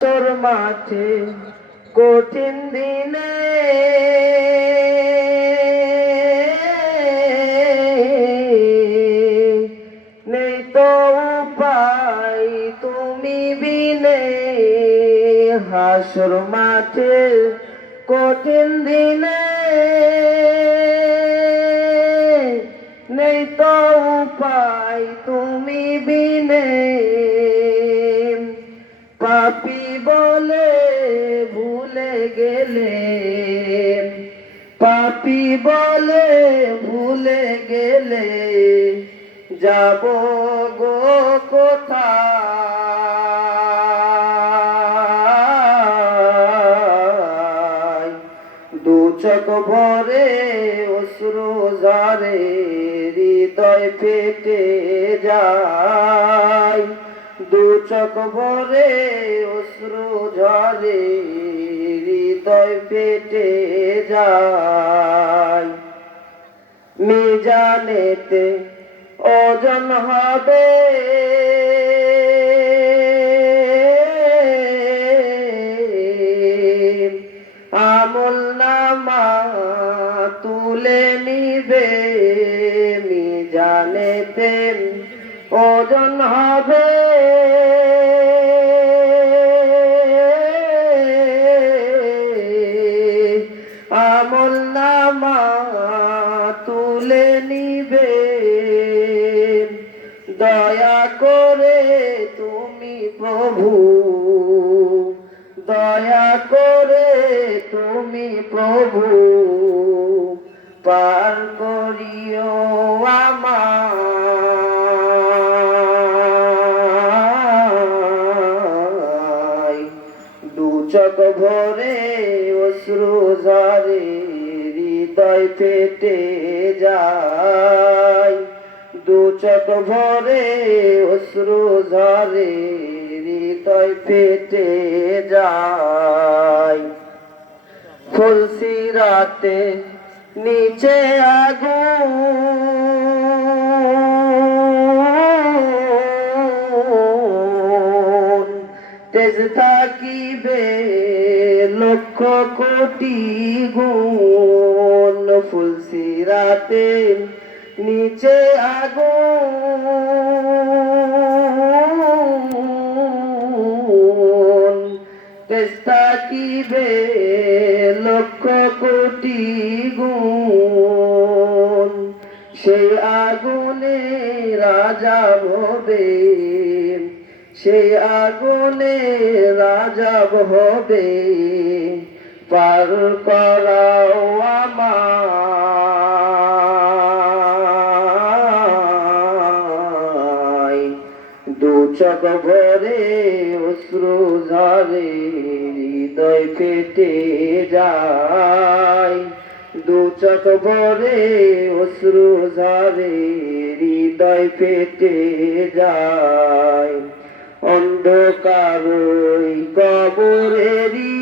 তোর মাঠে কঠিন দিনে নেই তো উপায় তুমি বিনে। হাসর মাঠে কঠিন দিনে নেই তো উপায় তুমি বিনে। পাপী বলে ভুলে গেলে, পাপী বলে ভুলে গেলে যাব গো কোথায়। দু চোখ ভরে অশ্রু ঝরে হৃদয় ফেটে যায়। দু চোখ ভরে অশ্রু ঝরে হৃদয় ফেটে যায়। মিজানেতে ওজন হবে আমল নামা তুলে নিবে। মিজানেতে ওজন হবে আমল নামা তুলে নিবে। দয়া করে তুমি প্রভু, দয়া করে তুমি প্রভু পার করিও আমায়। দু চোখ ভরে অশ্রু ঝরে হৃদয় ফেটে যায়। দু চোখ ভরে অশ্রু ঝরে হৃদয় ফেটে যায়। ফুলসিরাতে নিচে আগুন তেজ থাকিবে লক্ষ কোটি গুণ। ফুলসিরাতে নিচে আগুন তেজ থাকিবে লক্ষ কোটি গুণ। সেই আগুনে রাজা হবে, সেই আগুনে রাজা হবে পার করাও আমায়। দু চোখ ভরে অশ্রু ঝরে হৃদয় ফেটে যায়। দু চোখ ভরে অশ্রু ঝরে হৃদয় ফেটে যায়। অন্ধকার কবরেরই